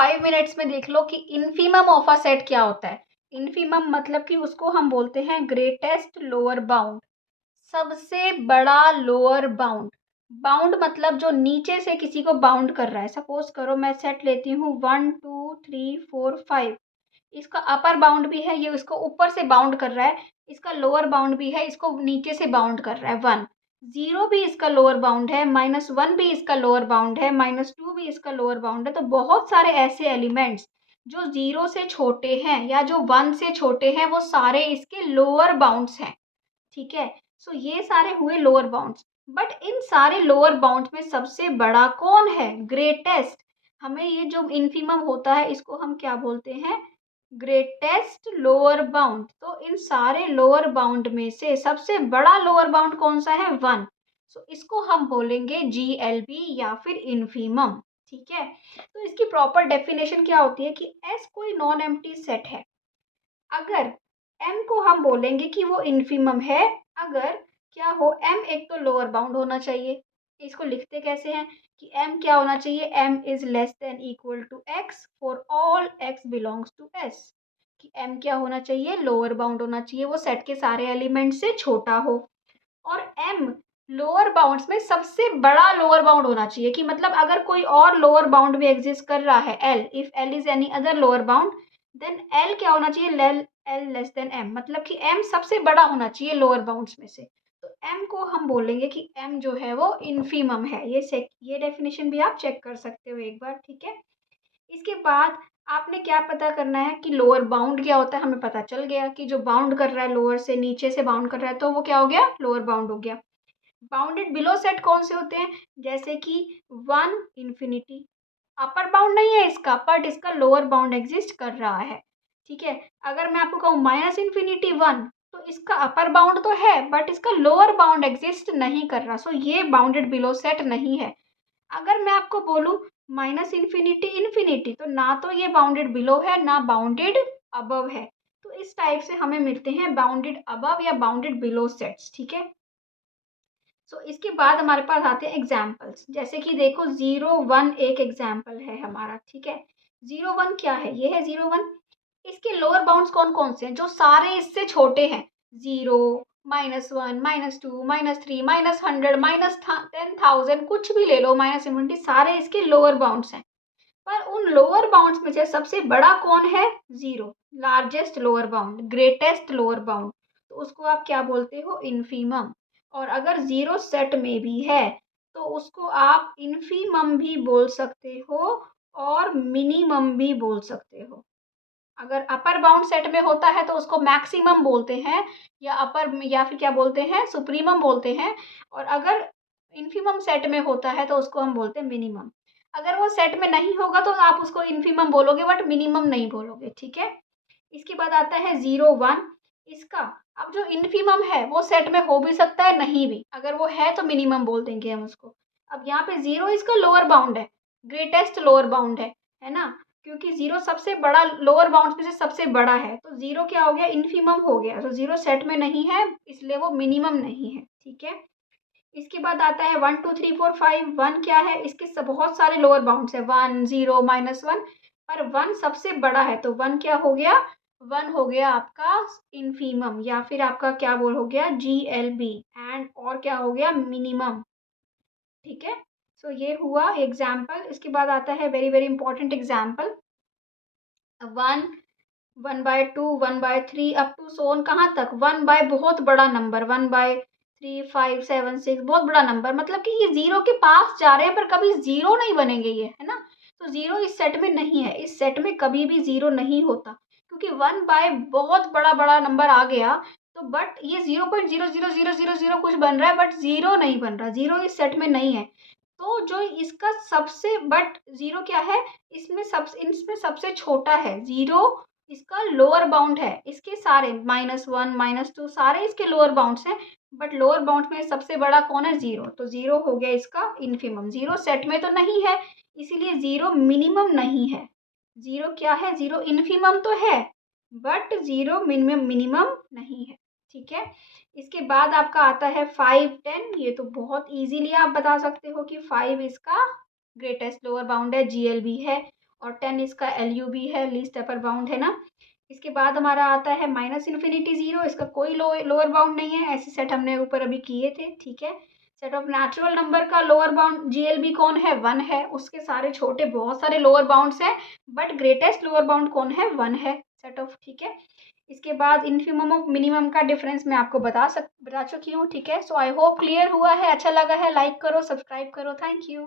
5 minutes में देख लो कि इन्फीमम ऑफ अ सेट क्या होता है। इन्फीमम मतलब कि उसको हम बोलते हैं ग्रेटेस्ट लोअर बाउंड, सबसे बड़ा लोअर बाउंड। बाउंड मतलब जो नीचे से किसी को बाउंड कर रहा है। सपोज करो मैं सेट लेती हूँ 1 2 3 4 5, इसका अपर बाउंड भी है, ये इसको ऊपर से बाउंड कर रहा है, इसका लोअर बाउंड भी है, इसको नीचे से बाउंड कर रहा है 1। 0 भी इसका लोअर बाउंड है, -1 भी इसका लोअर बाउंड है, -2 भी इसका लोअर बाउंड है। तो बहुत सारे ऐसे एलिमेंट्स जो 0 से छोटे हैं या जो 1 से छोटे हैं वो सारे इसके लोअर बाउंड्स हैं। ठीक है, सो ये सारे हुए लोअर बाउंड्स। बट इन सारे लोअर बाउंड्स में सबसे बड़ा कौन है? ग्रेटेस्ट। हमें ये जो इन्फीमम होता है इसको हम क्या बोलते हैं? Greatest lower bound. तो इन सारे लोअर बाउंड में से सबसे बड़ा लोअर बाउंड कौन सा है? 1। सो इसको हम बोलेंगे GLB या फिर इन्फीमम। ठीक है, तो इसकी प्रॉपर डेफिनेशन क्या होती है कि एस कोई नॉन एम्प्टी सेट है अगर एम को हम बोलेंगे कि वो इन्फीमम है अगर क्या हो, एम एक तो लोअर बाउंड होना चाहिए। इसको लिखते कैसे हैं कि एम क्या होना चाहिए? M is less than equal to X for all X belongs to S. कि एम क्या होना चाहिए? लोअर बाउंड होना चाहिए, वो सेट के सारे एलिमेंट से छोटा हो। और एम लोअर बाउंड्स में सबसे बड़ा लोअर बाउंड होना चाहिए कि मतलब अगर कोई और लोअर बाउंड भी एग्जिस्ट कर रहा है, L, if L is any other lower bound, then L क्या होना चाहिए? एल लेस देन एम, मतलब कि एम सबसे बड़ा होना चाहिए लोअर बाउंड्स में से। तो एम को हम बोलेंगे कि एम जो है वो इन्फीमम है। ये डेफिनेशन भी आप चेक कर सकते हो एक बार। ठीक है, इसके बाद आपने क्या पता करना है कि लोअर बाउंड क्या होता है। हमें पता चल गया कि जो बाउंड कर रहा है लोअर से, नीचे से बाउंड कर रहा है, तो वो क्या हो गया? लोअर बाउंड हो गया। बाउंडेड बिलो सेट कौन से होते हैं? जैसे कि 1 इंफिनिटी, अपर बाउंड नहीं है इसका बट इसका लोअर बाउंड एग्जिस्ट कर रहा है। ठीक है, अगर मैं आपको कहूँ -इंफिनिटी 1, तो इसका अपर बाउंड तो है बट इसका लोअर बाउंड एग्जिस्ट नहीं कर रहा, सो ये बाउंडेड बिलो सेट नहीं है। अगर मैं आपको बोलूँ -इंफिनिटी इंफिनिटी, तो ना तो ये बाउंडेड बिलो है ना बाउंडेड अबव है। तो इस टाइप से हमें मिलते हैं बाउंडेड अबव या बाउंडेड बिलो सेट्स। ठीक है, इसके बाद हमारे पास आते हैं एग्जाम्पल्स। जैसे कि देखो 0 1 एक एग्जाम्पल है हमारा। ठीक है, 0 1 क्या है? ये है 0 1। इसके लोअर बाउंड्स कौन कौन से हैं? जो सारे इससे छोटे हैं, 0 -1 -2 -3 -100 -10,000, कुछ भी ले लो, -infinity, सारे इसके लोअर बाउंड्स हैं। पर उन लोअर बाउंड्स में से सबसे बड़ा कौन है? 0, largest lower bound, greatest lower bound. तो उसको आप क्या बोलते हो? इन्फीमम। और अगर 0 सेट में भी है तो उसको आप इन्फीमम भी बोल सकते हो और मिनिमम भी बोल सकते हो। अगर अपर बाउंड सेट में होता है तो उसको मैक्सिमम बोलते हैं, या अपर, या फिर क्या बोलते हैं? सुप्रीमम बोलते हैं। और अगर इन्फीमम सेट में होता है तो उसको हम बोलते हैं मिनिमम। अगर वो सेट में नहीं होगा तो आप उसको इन्फीमम बोलोगे बट मिनिमम नहीं बोलोगे। ठीक है, इसके बाद आता है 0 1। इसका अब जो इन्फीमम है वो सेट में हो भी सकता है, नहीं भी। अगर वो है तो मिनिमम बोल देंगे हम उसको। अब यहाँ पे 0 इसका लोअर बाउंड है, ग्रेटेस्ट लोअर बाउंड है ना, क्योंकि 0 सबसे बड़ा लोअर बाउंड में से सबसे बड़ा है, तो 0 क्या हो गया? इन्फीमम हो गया। तो 0 सेट में नहीं है इसलिए वो मिनिमम नहीं है। ठीक है, इसके बाद आता है 1 2 3 4 5। 1 क्या है? इसके बहुत सारे लोअर बाउंड्स है, 1 0 -1, पर 1 सबसे बड़ा है तो 1 क्या हो गया? 1 हो गया आपका इन्फीमम, या फिर आपका क्या बोल हो गया? GLB। एंड और क्या हो गया? मिनिमम। ठीक है, ये हुआ एग्जाम्पल। इसके बाद आता है very very important example, 1 1/2 1/3 up to so on, कहाँ तक? 1 बहुत बड़ा नंबर, 1/3 5 7 6, बहुत बड़ा नंबर, मतलब कि ये 0 के पास जा रहे हैं पर कभी 0 नहीं बनेंगे ये, है ना। तो 0 इस सेट में नहीं है, इस सेट में कभी भी 0 नहीं होता, क्योंकि 1 बहुत बड़ा बड़ा नंबर आ गया तो, बट ये 0.00000 कुछ बन रहा है बट 0 नहीं बन रहा, 0 इस सेट में नहीं है। तो जो इसका सबसे, बट 0 क्या है? इसमें सबसे छोटा है 0, इसका लोअर बाउंड है। इसके सारे -1 -2 सारे इसके लोअर बाउंड्स हैं, बट लोअर बाउंड में सबसे बड़ा कौन है? 0। तो 0 हो गया इसका इन्फीमम। 0 सेट में तो नहीं है इसीलिए 0 मिनिमम नहीं है। 0 क्या है? 0 इन्फीमम तो है बट 0 मिनिमम नहीं है। ठीक है, इसके बाद आपका आता है 5 10। ये तो बहुत इजीली आप बता सकते हो कि 5 इसका ग्रेटेस्ट लोअर बाउंड है, GLB है। और 10 इसका LUB है, लीस्ट अपर बाउंड है ना। इसके बाद हमारा आता है -∞ 0, इसका कोई लोअर बाउंड नहीं है, ऐसे सेट हमने ऊपर अभी किए थे, ठीक है। सेट ऑफ नेचुरल नंबर का लोअर बाउंड GLB कौन है, 1 है। उसके सारे छोटे बहुत सारे लोअर बाउंड्स हैं, बट ग्रेटेस्ट लोअर बाउंड कौन है, 1 है सेट ऑफ, ठीक है। इसके बाद इनफिमम ऑफ मिनिमम का डिफरेंस मैं आपको बता चुकी हूँ, ठीक है। सो आई होप क्लियर हुआ है, अच्छा लगा है, लाइक करो, सब्सक्राइब करो, थैंक यू।